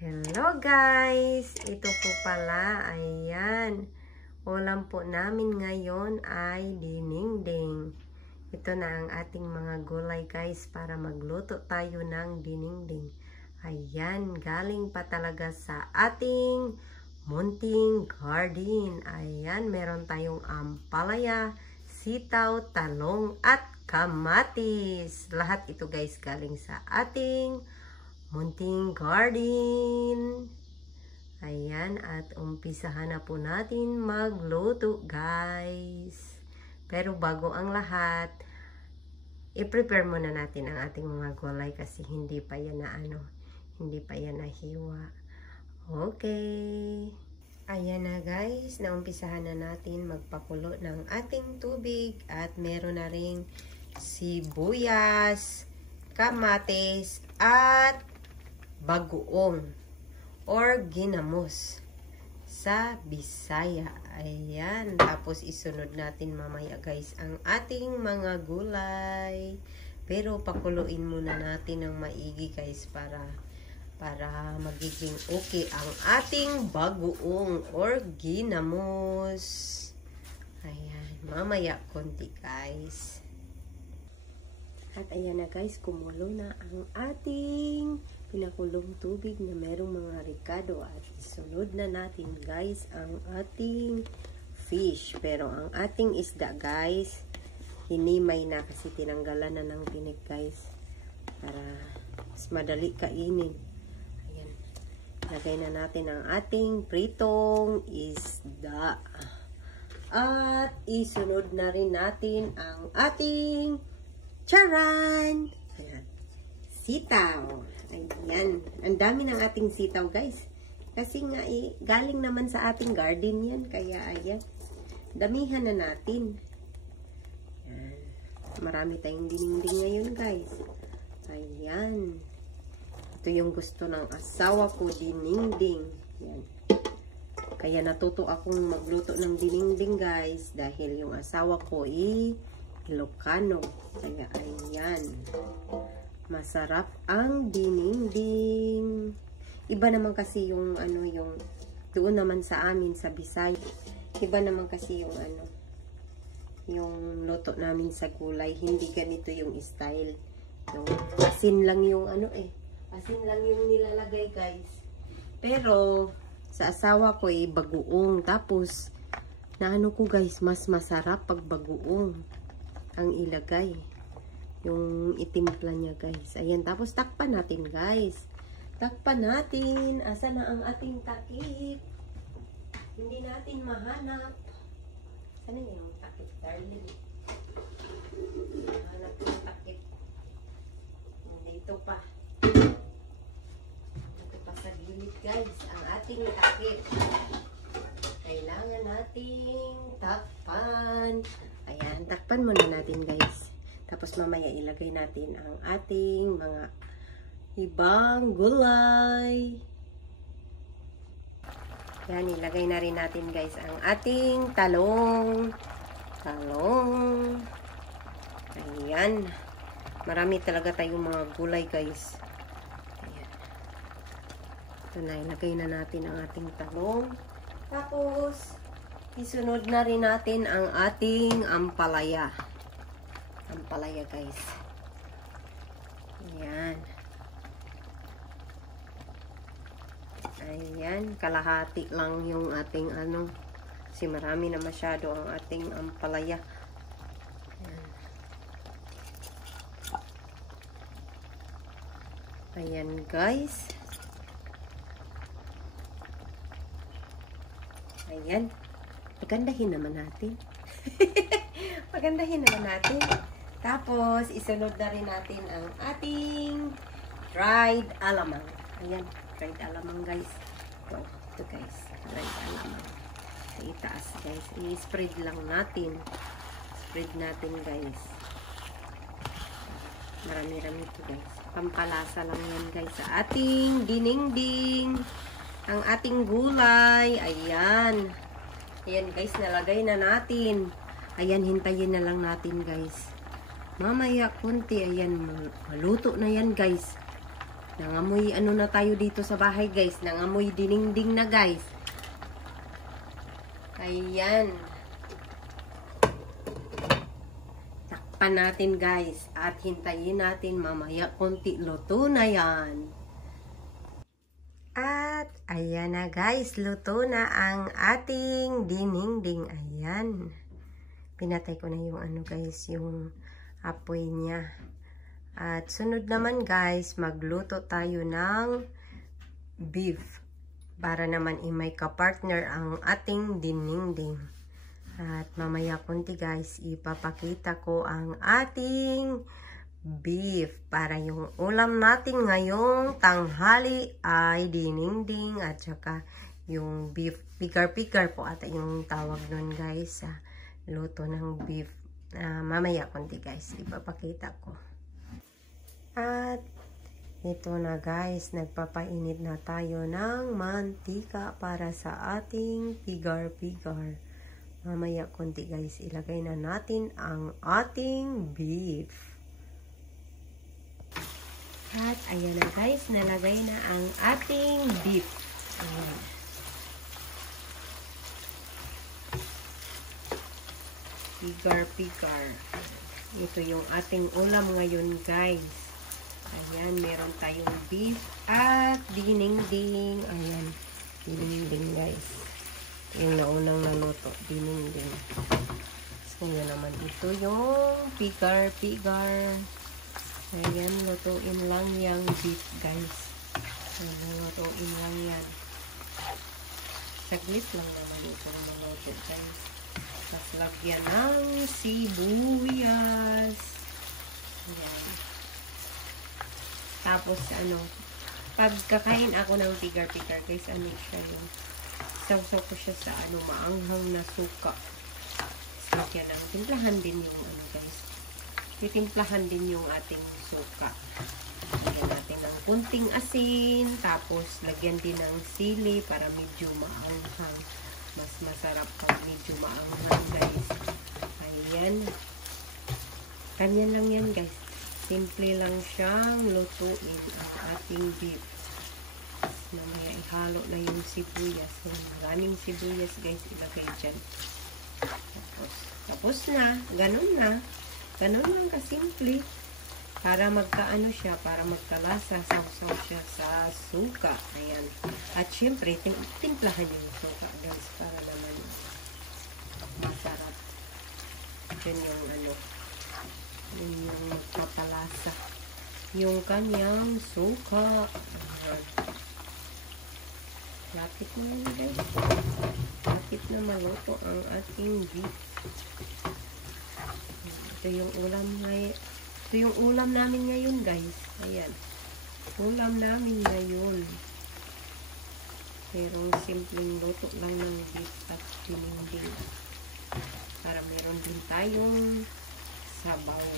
Hello guys! Ito po pala, ayan. Ulam po namin ngayon ay dinengdeng. Ito na ang ating mga gulay guys para magluto tayo ng dinengdeng. Ayan, galing pa talaga sa ating munting garden. Ayan, meron tayong ampalaya, sitaw, talong at kamatis. Lahat ito guys galing sa ating munting garden. Ayan, at umpisahan na po natin magluto guys. Pero bago ang lahat, i-prepare muna natin ang ating mga gulay kasi hindi pa yan nahiwa. Okay. Ayan na guys, naumpisahan na natin magpakulo ng ating tubig at meron na ring sibuyas, kamatis at bagoong or ginamos sa Bisaya. Ayan, tapos isunod natin mamaya guys ang ating mga gulay. Pero pakuluin muna natin ng maigi guys para magiging okay ang ating bagoong or ginamos. Ayan, mamaya konti guys. At ayan na guys, kumulo na ang ating pinakulong tubig na merong mga ricado. At isunod na natin guys ang ating fish. Pero ang ating isda guys, hinimay na kasi tinanggalan na ng tinik guys. Para mas madali kainin. Ayan. Lagay na natin ang ating pritong isda. At isunod na rin natin ang ating charan! Ayan. Sitaw. Ayan. Ang dami ng ating sitaw, guys. Kasi nga, galing naman sa ating garden yan. Kaya, ayan. Damihan na natin. Ayan. Marami tayong dinengdeng ngayon, guys. Ayan. Ito yung gusto ng asawa ko, dinengdeng. Ayan. Kaya natuto akong magluto ng dinengdeng, guys. Dahil yung asawa ko, Ilocano. Kaya, ayan. Masarap ang dinengdeng. Iba naman kasi yung yung doon naman sa amin sa Bisaya. Iba naman kasi yung yung luto namin sa gulay. Hindi ganito yung style. Yung asin lang yung asin lang yung nilalagay guys. Pero sa asawa ko bagoong. Tapos na ko guys, mas masarap pag bagoong ang ilagay. Yung itimpla niya guys. Ayan, tapos takpan natin guys. Takpan natin. Asa na ang ating takip? Hindi natin mahanap. Sana yung takip, darling? Mahanap yung takip. Dito pa. Dito pa sa gilid guys. Ang ating takip. Kailangan nating takpan. Ayan, takpan muna natin guys. Tapos mamaya ilagay natin ang ating mga ibang gulay. Yan, ilagay na rin natin guys ang ating talong. Talong. Ayan. Marami talaga tayong mga gulay guys. Ayan. Ito na, ilagay na natin ang ating talong. Tapos, isunod na rin natin ang ating ampalaya. Ampalaya guys. Ayan. Ayan. Kalahati lang yung ating kasi marami na masyado ang ating ampalaya. Ayan. Ayan guys. Ayan. Pagandahin naman natin. Pagandahin naman natin. Tapos, isunod na rin natin ang ating dried alamang. Ayan, dried alamang guys. Ito guys, dried alamang. Sa itaas guys. I-spread lang natin. Spread natin guys. Marami-rami ito guys. Pampalasa lang yan guys sa ating dinengdeng. Ang ating gulay. Ayan. Ayan guys, nalagay na natin. Ayan, hintayin na lang natin guys. Mamaya konti, ayan, maluto na yan guys. Nangamoy ano na tayo dito sa bahay, guys. Nangamoy dinding na, guys. Ayan. Takpan natin, guys. At hintayin natin mamaya konti. Luto na yan. At ayan na, guys. Luto na ang ating dinding. Ayan. Pinatay ko na yung ano, guys. Yung apoy niya. At sunod naman, guys, magluto tayo ng beef. Para naman may kapartner ang ating dinding. At mamaya konti, guys, ipapakita ko ang ating beef. Para yung ulam natin ngayong tanghali ay dinding at saka yung beef. Pigar-pigar po ata yung tawag nun, guys. Luto ng beef. Mamaya konti, guys, ipapakita ko. At ito na, guys, nagpapainit na tayo ng mantika para sa ating pigar-pigar. Mamaya konti, guys, ilagay na natin ang ating beef. At ayan na, guys, nalagay na ang ating beef. Ayan. Pigar-pigar. Ito yung ating ulam ngayon, guys. Ayan, meron tayong beef at dinding. Ayan, dinding, guys. Yung naunang naluto, dinding. So, ngayon naman ito yung pigar-pigar. Ayan, lutuin lang yung beef, guys. Ayan, lutuin lang yan. Saglit lang naman ito maluto, guys. Tapos lagyan ng sibuyas. Ayan. Tapos, pagkakain ako ng pigar-pigar, guys, siya yung sausaw ko siya sa, maanghang na suka. So, yan ang timplahan din yung, guys. Titimplahan din yung ating suka. Lagyan natin ng kunting asin, tapos lagyan din ng sili para medyo maanghang. Mas masarap pag medyo maanghang, guys. Ayan. Kanyan lang yan, guys. Simple lang siyang lutuin ang ating beef. Mamaya ihalo na yung sibuyas. Maraming sibuyas, guys, ilagay dyan. Tapos na. Ganun na. Ganun lang kasimple. Para magkaano siya, para magkalasa, sausaw siya sa suka. Ayan. At syempre, timplahan yung suka, guys, para naman masarap. Yun yung yun yung magpapalasa yung kanyang suka. Lapit na yan, guys. Lapit na maluto ang ating beef. Ito yung ulam ngayon. Ito yung ulam namin ngayon, guys. Ayan. Ulam namin ngayon. Pero simpleng luto lang ng beef at dinding. Para meron din tayong sabaw.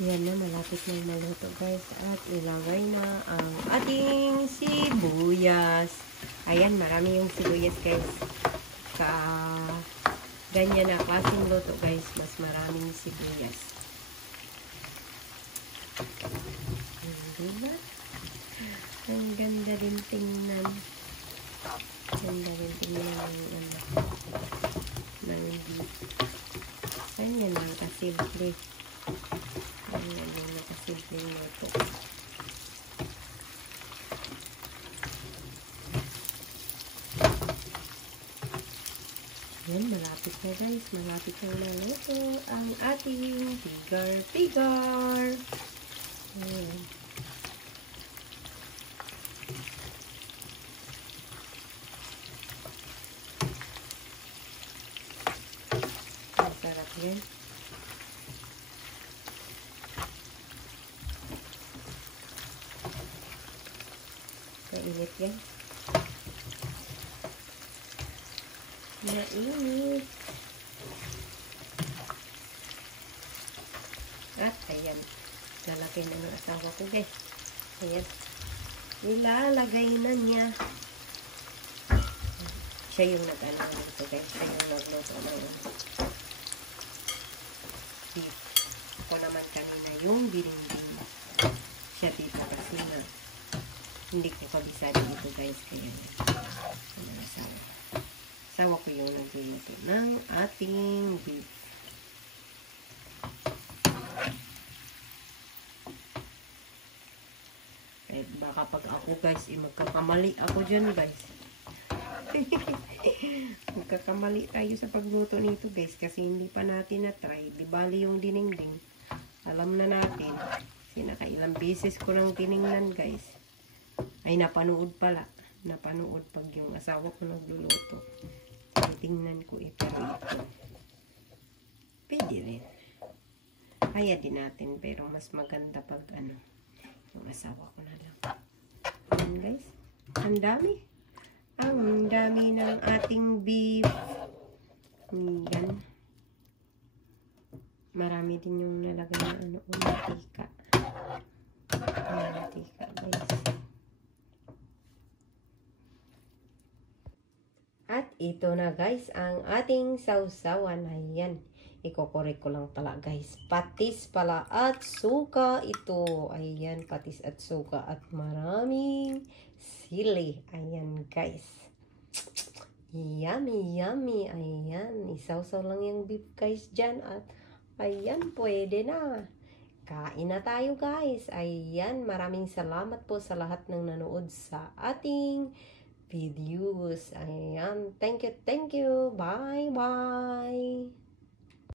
Yan na, malapit na maluto, guys. At ilagay na ang ating sibuyas. Ayan, marami yung sibuyas, guys. Ganyan na klaseng luto, guys. Mas maraming sibuyas. Diba? Ang ganda rin tingnan. Ganda rin tingnan ng beef. Ganyan lang kasimple. Ganyan lang kasimple luto. Yan, malapit na, guys. Malapit na luto ang ating pigar-pigar. Ayan. Masarap yan. Mainit yan. Mainit. At ayan. Lalaki na ng asawa ko, guys. Ayan. Ilalagay na niya. Siya yung nag-ano dito guys. Siya yung nagluto ng beef. Ako naman kanina yung dinding. Siya dito kasi na hindi ko kabisado dito guys. Kaya asawa ko yung nagluluto ng ating beef. Eh, baka pag ako guys, magkakamali ako dyan guys. Magkakamali tayo sa pagluto nito guys. Kasi hindi pa natin na-try. Di bali yung dinengding. Alam na natin. Kasi nakailang beses ko nang tiningnan guys. Ay napanood pala. Napanood pag yung asawa ko nagluluto. Tingnan ko ito. Pwede rin. Kaya din natin. Pero mas maganda pag ano. Yung asawa ko na lang. Ayan guys. Ang dami. Ang dami ng ating beef. Yan. Marami din yung nalagay na ano, mantika. Mantika guys. At ito na guys, ang ating sausawan. Ayan. Ikokorek ko lang pala guys. Patis pala at suka ito. Ayan, patis at suka at maraming sili. Ayan guys. Yummy, yummy. Ayan, isawsaw lang yung beef guys dyan. At ayan, pwede na. Kain na tayo guys. Ayan, maraming salamat po sa lahat ng nanood sa ating videos. Ayan, thank you. Bye, bye.